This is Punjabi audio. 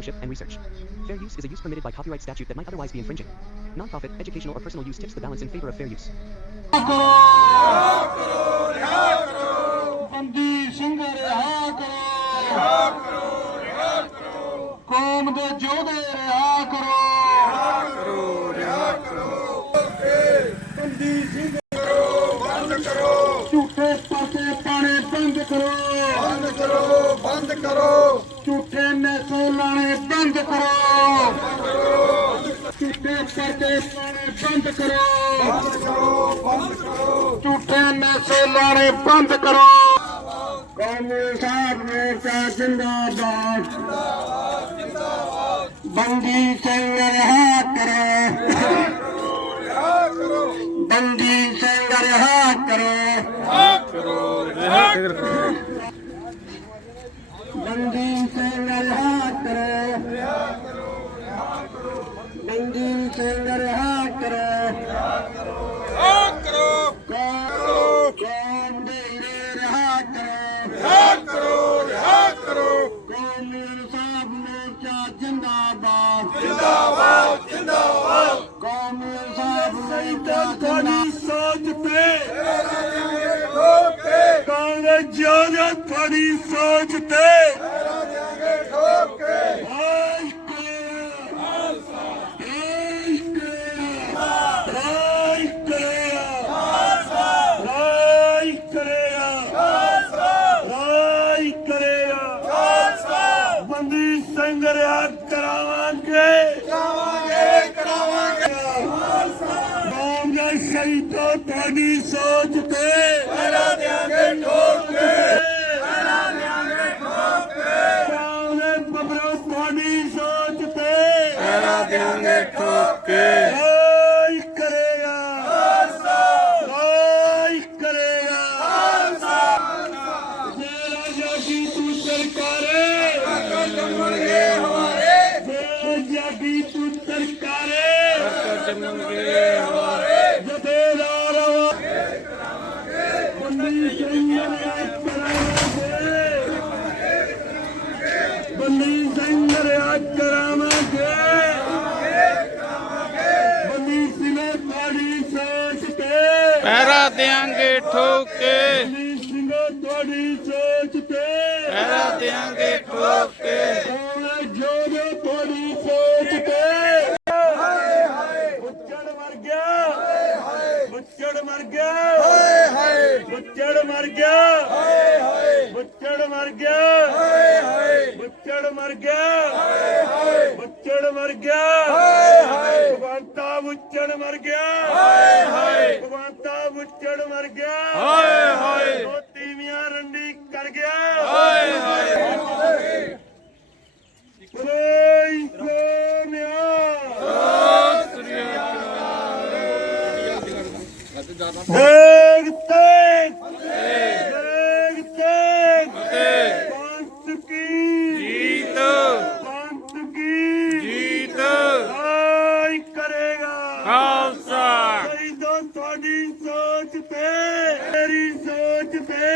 scholarship, and research. Fair use is a use permitted by copyright statute that might otherwise be infringing. Non-profit, educational, or personal use tips the balance in favor of fair use. ਬੰਦੀ ਸਿੰਘ ਰਿਹਾ ਕਰੋ ਕੌਮ ਦੇ ਯੋਧੇ ਰਿਹਾ ਕਰੋ ਬੰਦੀ ਸਿੰਘ ਝੂਠੇ ਨਸ਼ੇ ਲਾਣੇ ਬੰਦ ਕਰੋ। ਝੂਠੇ ਪਾਸੇ ਪਾਣੇ ਬੰਦ ਕਰੋ। ਝੂਠੇ ਨਸ਼ੇ ਲਾਣੇ ਬੰਦ ਕਰੋ। ਕੌਮੀ ਸਾਹਿਬ ਮੋਰਚਾ ਜਿੰਦਾਬਾਦ। ਬੰਦੀ ਸਿੰਘ ਰਿਹਾ ਕਰੋ। ਬੰਦੀ ਸਿੰਘ ਰਿਹਾ ਕਰੋ। ਬੰਦੀ ਸਿੰਘ ਰਿਹਾ ਕਰੋ ਬੰਦੀ ਸਿੰਘ ਰਿਹਾ ਕਰੋ ਕਰੋ ਕੌਮ ਦੇ ਹੀਰੇ ਰਿਹਾ ਕਰੋ ਰਿਹਾ ਕਰੋ ਰਿਹਾ ਕਰੋ ਕੌਮੀ ਇਨਸਾਫ ਮੋਰਚਾ ਜਿੰਦਾਬਾਦ। ਜਿੰਦਾਬਾਦ ਜਿੰਦਾਬਾਦ। ਕੌਮੀ ਇਨਸਾਫ ਮੋਰਚਾ ਤੁਹਾਡੀ ਸੋਚ ਤੇ। ਕਾਂਗਰਸ ਜ਼ਿਆਦਾ ਤੁਹਾਡੀ ਸੋਚ ਤੇ। ਠੋਕੇ ਆਇ ਕਰਿਆ ਆਇ ਕਰਿਆ ਆਇ ਕਰਿਆ ਆਇ ਕਰਿਆ ਆਇ ਕਰਿਆ ਸੰਗਰਿਆ ਕਰਾਵਾਂਗੇ। ਕਰਾਵਾਂਗੇ ਕਰਾਵਾਂਗੇ। ਨਾਮ ਦਾ ਸ਼ਹੀਦੋ ਤੁਹਾਡੀ ਸੋਚ ਤੇ ਪਹਿਰਾ ਦਿਆਂਗੇ ਠੋਕੇ ਪਹਿਰਾ ਦਿਆਂਗੇ ਠੋਕੇ ਕਾਂਗਰਸ ਬਬਰੋ ਤੁਹਾਡੀ ਸੋਚ ਤੇ ਪਹਿਰਾ ਦਿਆਂਗੇ ਠੋਕੇ ਆਇ ਕਰੇਗਾ ਆਇ ਕਰੇਗਾ ਜੇ ਰਾਜਾ ਕੀ ਤੂੰ ਸਰਕਾਰੇ ਜੰਮਣਗੇ ਹਮਾਰੇ ਜੇ ਜਾਗੀ ਤੂੰ ਸਰਕਾਰੇ ਜੰਮਣਗੇ ਹਮਾਰੇ ਜਥੇਦਾਰ ਬੰਦੀ ਸਿੰਘ ਰਿਆ ਕਰਾਵਾਂਗੇ ਬੰਦੀ ਸਿੰਘ ਰਿਆ ਕਰਾਵਾਂਗੇ ਬੰਦੀ ਸਿੰਘ ਤੁਹਾਡੀ ਸੋਚ ਤੇ ਪਹਿਰਾ ਦਿਆਂਗੇ ਠੋਕੇ। ਸਿੰਘ ਤੁਹਾਡੀ ਸੋਚ ਤੇ ਪਹਿਰਾ ਦਿਆਂਗੇ ਠੋਕੇ। ਕੌਣ ਤੁਹਾਡੀ ਸੋਚ ਤੇ ਬੁੱਚੜ ਮਰ ਗਿਆ। ਬੁੱਚੜ ਮਰ ਗਿਆ। ਹਾਏ ਹਾਏ ਬੁੱਚੜ ਮਰ ਗਿਆ। ਹਾਏ ਹਾਏ ਬੁੱਚੜ ਮਰ ਗਿਆ। ਹਾਏ ਹਾਏ ਬੁੱਚੜ ਮਰ ਗਿਆ। ਹਾਏ ਬੁੱਚੜ ਮਰ ਗਿਆ। ਹਾਏ ਹਾਏ ਭਗਵੰਤਾ ਬੁੱਚੜ ਮਰ ਗਿਆ। ਹਾਏ ਹਾਏ। ਭਗਵੰਤਾ ਬੁੱਚੜ ਮਰ ਗਿਆ। ਹਾਏ ਹਾਏ। ਮੋਤੀ ਮੀਆਂ ਰੰਡੀ ਕਰ ਗਿਆ। ਹਾਏ ਹਾਏ। ਕੋਈ ਕੋਨਿਆ ਸਤਿ ਸ੍ਰੀ ਅਕਾਲ। ਖਾਲਸਾ। ਮੇਰੀ ਦੋਸਤ ਤੁਹਾਡੀ ਸੋਚ ਤੇ ਮੇਰੀ ਸੋਚ ਤੇ।